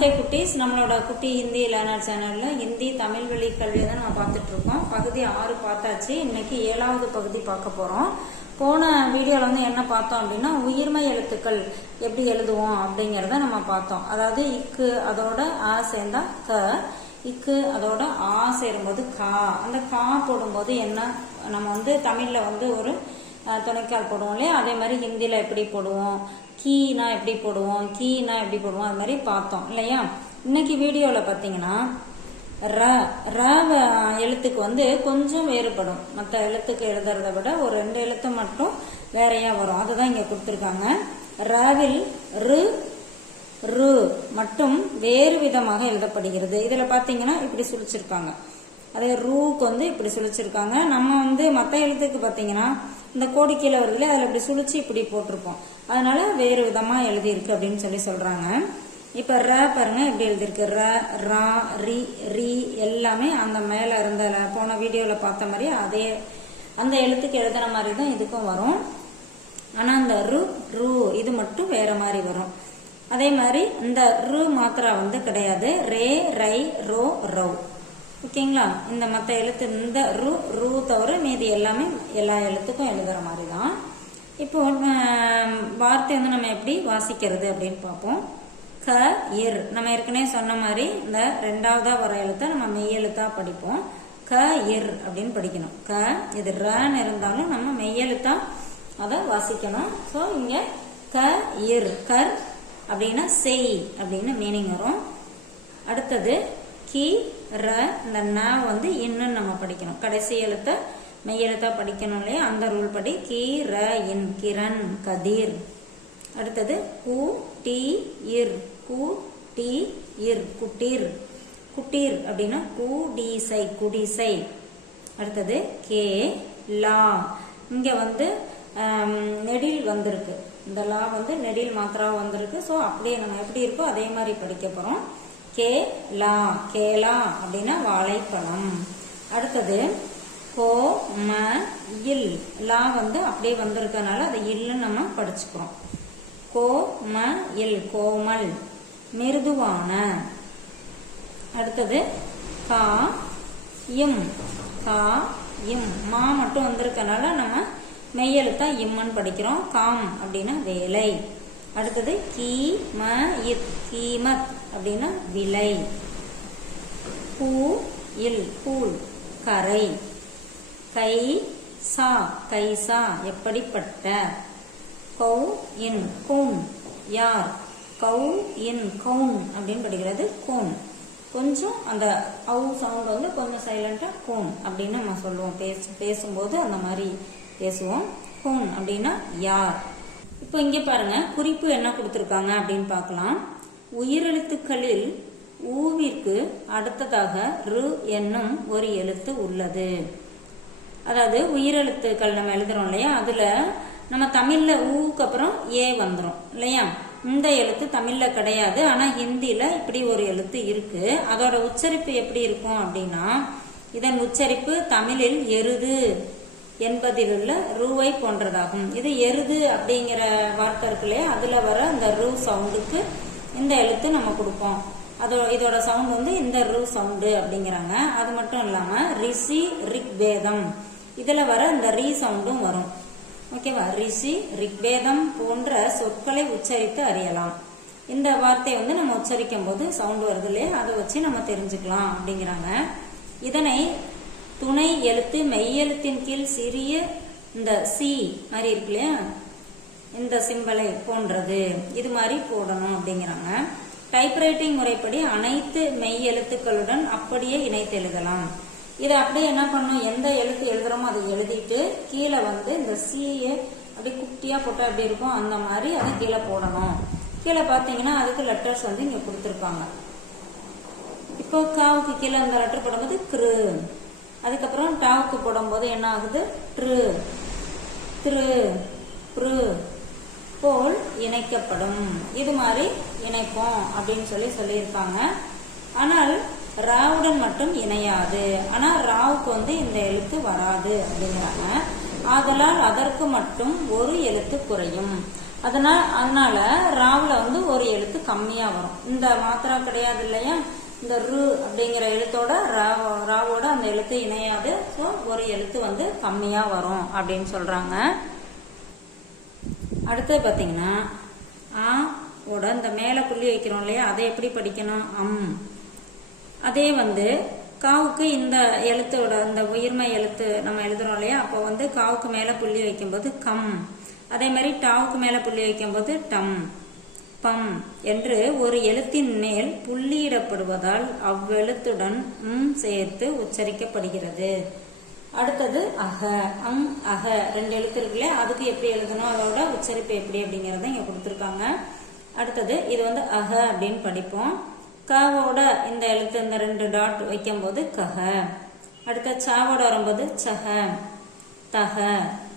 நமஸ்தே குட்டீஸ். நம்மளோட குட்டி ஹிந்தி லேர்னர் சேனல்ல ஹிந்தி தமிழ் வழி கல்வியை தான் நம்ம பார்த்துட்டு இருக்கோம். பகுதி 6 பார்த்தாச்சு. இன்னைக்கு 7வது பகுதி பார்க்க போறோம். போன வீடியோல வந்து என்ன பார்த்தோம் அப்படின்னா, உயிர்மை எழுத்துக்கள் எப்படி எழுதுவோம் அப்படிங்கறத நம்ம பார்த்தோம். அதாவது இக்கு அதோட ஆ சேர்ந்தா க, இக்கு அதோட ஆ சேரும்போது கா. அந்த கா போடும்போது என்ன, நம்ம வந்து தமிழ்ல வந்து ஒரு துணைக்கால் போடுவோம் இல்லையா, அதே மாதிரி ஹிந்தியில எப்படி போடுவோம், கீனா எப்படி போடுவோம், கீனா எப்படி போடுவோம், அது மாதிரி பார்த்தோம் இல்லையா. இன்னைக்கு வீடியோல பாத்தீங்கன்னா ர எழுத்துக்கு வந்து கொஞ்சம் வேறுபடும். மற்ற எழுத்துக்கு எழுதுறத விட ஒரு 2 எழுத்து மட்டும் வேறையா வரும். அதுதான் இங்க கொடுத்திருக்காங்க. ரவில் ரு மட்டும் வேறு விதமாக எழுதப்படுகிறது. இதுல பாத்தீங்கன்னா இப்படி சுழிச்சிருக்காங்க. அதே ரூக்கு வந்து இப்படி சுழிச்சிருக்காங்க. நம்ம வந்து மற்ற எழுத்துக்கு பாத்தீங்கன்னா இந்த கோடி கீழே வருதுல, அதுல இப்படி சுழிச்சு இப்படி போட்டிருப்போம். அதனால வேறு விதமா எழுதியிருக்கு அப்படின்னு சொல்றாங்க. இப்ப ர பாருங்க எப்படி எழுதிருக்கு. ர, ரா, ரி, ரி எல்லாமே அந்த மேல இருந்த போன வீடியோல பார்த்த மாதிரி அதே அந்த எழுத்துக்கு எழுதுன மாதிரி தான் இதுக்கும் வரும். ஆனா இந்த ரு இது மட்டும் வேற மாதிரி வரும். அதே மாதிரி இந்த ரு மாத்திரா வந்து கிடையாது. ரே, ரை, ரோ, ரவ். ஓகேங்களா. இந்த மற்ற எழுத்து இந்த ரு தவிர மீதி எல்லாமே எல்லா எழுத்துக்கும் எழுதுற மாதிரி தான். இப்போ வார்த்தை வந்து நம்ம எப்படி வாசிக்கிறது அப்படின்னு பார்ப்போம். க, இர். நம்ம ஏற்கனவே சொன்ன மாதிரி இந்த 2வதா வர எழுத்தை நம்ம மெய் எழுத்தா படிப்போம். க, இர் அப்படின்னு படிக்கணும். க, இது ரன்னு இருந்தாலும் நம்ம மெய் எழுத்தா அதை வாசிக்கணும். ஸோ இங்க க, இர், கர் அப்படின்னா செய் அப்படின்னு மீனிங் வரும். அடுத்தது கி, ர, இந்த ந வந்து இன்னும் நம்ம படிக்கணும். கடைசி எழுத்த மெய் எழுத்தா படிக்கணும் இல்லையா, அந்த ரூல் படி கி, ர, இன், கிரண், கதிர். அடுத்தது கு, டி, இர், கு, டி, இர், குட்டீர். குட்டீர் அப்படின்னா குடிசை, குடிசை. அடுத்தது கே, லா. இங்க வந்து நெடில் வந்திருக்கு. இந்த லா வந்து நெடில் மாத்திரா வந்திருக்கு. ஸோ அப்படியே நம்ம எப்படி இருக்கோ அதே மாதிரி படிக்க போறோம். கே, லா, கேலா அப்படின்னா வாழைப்பழம். அடுத்தது கோ, ம, இல். லா வந்து அப்படியே வந்திருக்கனால அதை இல்லு நம்ம படிச்சுக்கிறோம். கோ, ம, இல், கோமல், மிருதுவான. அடுத்தது கா, இம். கா, இம். மா மட்டும் வந்திருக்கனால நம்ம மெய்யெழுத்தா இம்மன் படிக்கிறோம். காம் அப்படின்னா வேலை. அடுத்தது கீ, ம, இத், கீமத் அப்படின்னா விலை. பூ, இல், கூல், கரை. கை, சா, கைசா எப்படிப்பட்ட. கௌ, இன், கூன், யார். கௌ, இன், கவுன் அப்படின்னு படிக்கிறது கூன். கொஞ்சம் அந்த ஔ சவுண்ட் வந்து கொஞ்சம் சைலண்டா கூன் அப்படின்னு நம்ம சொல்லுவோம். பேசும்போது அந்த மாதிரி பேசுவோம். கூன் அப்படின்னா யார். இப்போ இங்க பாருங்க குறிப்பு என்ன கொடுத்திருக்காங்க அப்படின்னு பார்க்கலாம். உயிரெழுத்துக்களில் ஊவிற்கு அடுத்ததாக ரு என்னும் ஒரு எழுத்து உள்ளது. அதாவது உயிரெழுத்துக்கள் நம்ம எழுதுறோம் இல்லையா, அதுல நம்ம தமிழ்ல ஊக்கு அப்புறம் ஏ வந்துரும் இல்லையா. இந்த எழுத்து தமிழ்ல கிடையாது, ஆனா ஹிந்தில இப்படி ஒரு எழுத்து இருக்கு. அதோட உச்சரிப்பு எப்படி இருக்கும் அப்படின்னா, இதன் உச்சரிப்பு தமிழில் எருது என்பதில் உள்ள ரூவை போன்றதாகும். இது எருது அப்படிங்கிற வார்த்தை இருக்கு இல்லையா, அதுல வர இந்த ரூ சவுண்டுக்கு இந்த எழுத்து நம்ம கொடுப்போம். இதோட சவுண்ட் வந்து இந்த ரூ சவுண்டு அப்படிங்கிறாங்க. அது மட்டும் இல்லாம ரிஷி, ரிக்வேதம் இதுல வர இந்த ரீ சவுண்டும் வரும். ஓகேவா. ரிஷி, ரிக்வேதம் போன்ற சொற்களை உச்சரித்து அறியலாம். இந்த வார்த்தையை வந்து நம்ம உச்சரிக்கும் போது சவுண்ட் வருது இல்லையா, அதை வச்சு நம்ம தெரிஞ்சுக்கலாம் அப்படிங்கிறாங்க. இதனை துணை எழுத்து மெய்யெழுத்தின் கீழ் சிறிய இந்த சி மாதிரி இருக்கு இல்லையா, இந்த சிம்பலை போன்றது இது மாதிரி போடணும் அப்படிங்கிறாங்க. டைப்ரைட்டிங் முறைப்படி அனைத்து மெய் எழுத்துக்களுடன் அப்படியே இணைத்து எழுதலாம். இதை அப்படியே என்ன பண்ணணும், எந்த எழுத்து எழுதுறோமோ அதை எழுதிட்டு கீழே வந்து இந்த சியை அப்படியே குட்டியா போட்டா எப்படி இருக்கும் அந்த மாதிரி அதை கீழே போடணும். கீழே பாத்தீங்கன்னா அதுக்கு லெட்டர்ஸ் வந்து இங்க கொடுத்துருக்காங்க. இப்போ காவுக்கு கீழே அந்த லெட்டர் போடும்போது கிரு, அதுக்கப்புறம் டாவுக்கு போடும்போது என்ன ஆகுது ட்ரு, திரு, ப்ரு போல் இணைக்கப்படும். இது மாதிரி இணைப்போம் அப்படின்னு சொல்லியிருக்காங்க. ஆனால் ராவுடன் மட்டும் இணையாது. ஆனா ராவுக்கு வந்து இந்த எழுத்து வராது அப்படிங்கிறாங்க. ஆதலால் அதற்கு மட்டும் ஒரு எழுத்து குறையும். அதனால ராவுல வந்து ஒரு எழுத்து கம்மியா வரும். இந்த மாத்திரா கிடையாது இல்லையா, இந்த ரு அப்படிங்கிற எழுத்தோட ராவோட அந்த எழுத்து இணையாது. ஸோ ஒரு எழுத்து வந்து கம்மியா வரும் அப்படின்னு சொல்றாங்க. அடுத்து பாத்தீங்கன்னா ஆ ஓட இந்த மேல புள்ளி வைக்கிறோம் இல்லையா, அதை எப்படி படிக்கணும், அம். அதே வந்து காவுக்கு இந்த எழுத்தோட இந்த உயிர்மை எழுத்து நம்ம எழுதுறோம் இல்லையா, அப்போ வந்து காவுக்கு மேல புள்ளி வைக்கும்போது கம். அதே மாதிரி டாவுக்கு மேல புள்ளி வைக்கும்போது டம், பம் என்று ஒரு எழுத்தின் மேல் புள்ளியிடப்படுவதால் அவ்வெழுத்துடன் சேர்த்து உச்சரிக்கப்படுகிறது. அடுத்தது அக, அக 2 எழுத்து இருக்குல்ல, அதுக்கு எப்படி எழுதணும், அதோட உச்சரிப்பு எப்படி அப்படிங்கறத இங்க கொடுத்துருக்காங்க. அடுத்தது இது வந்து அக அப்படின்னு படிப்போம். கவோட இந்த எழுத்து இந்த 2 டாட் வைக்கும் போது கக. அடுத்த சாவோட வரும்போது சக, தக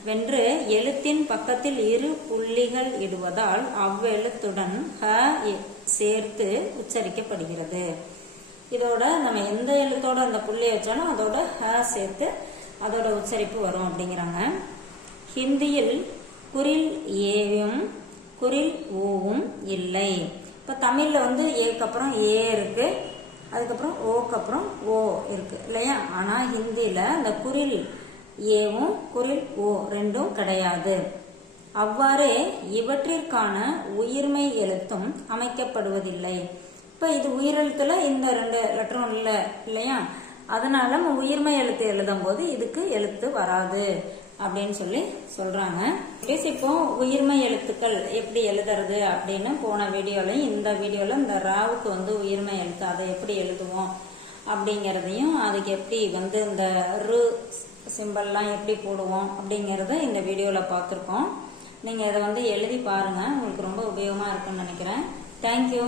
வென்று எழுத்தின் பக்கத்தில் 2 புள்ளிகள் இடுவதால் அவ்வெழுத்துடன் ஹ சேர்த்து உச்சரிக்கப்படுகிறது. இதோட நம்ம எந்த எழுத்தோட அந்த புள்ளி வச்சாலும் அதோட ஹ சேர்த்து அதோட உச்சரிப்பு வரும் அப்படிங்கிறாங்க. ஹிந்தியில் குறில் ஏவும் குறில் ஓவும் இல்லை. இப்போ தமிழ்ல வந்து ஏக்கு அப்புறம் ஏ இருக்கு, அதுக்கப்புறம் ஓக்கு அப்புறம் ஓ இருக்கு இல்லையா. ஆனா ஹிந்தியில அந்த குறில் ஏவும் குறில் ஓ 2ம் கிடையாது. அவ்வாறே இவற்றிற்கான உயிர்மை எழுத்தும் அமைக்கப்படுவதில்லை. இப்ப இது உயிரெழுத்துல இந்த 2 லெட்டரும் இல்லை இல்லையா, அதனால நம்ம உயிர்மை எழுத்து எழுதும் போது இதுக்கு எழுத்து வராது அப்படின்னு சொல்றாங்க. இப்போ உயிர்மை எழுத்துக்கள் எப்படி எழுதுறது அப்படின்னு போன வீடியோலையும் இந்த வீடியோல இந்த ராவுக்கு வந்து உயிர்மை எழுத்து அதை எப்படி எழுதுவோம் அப்படிங்கறதையும் அதுக்கு எப்படி வந்து இந்த ரு சிம்பல்லாம் எப்படி போடுவோம் அப்படிங்கறத இந்த வீடியோல பார்த்திருக்கோம். நீங்க இதை வந்து எழுதி பாருங்க, உங்களுக்கு ரொம்ப உபயோகமா இருக்குன்னு நினைக்கிறேன். தேங்க்யூ.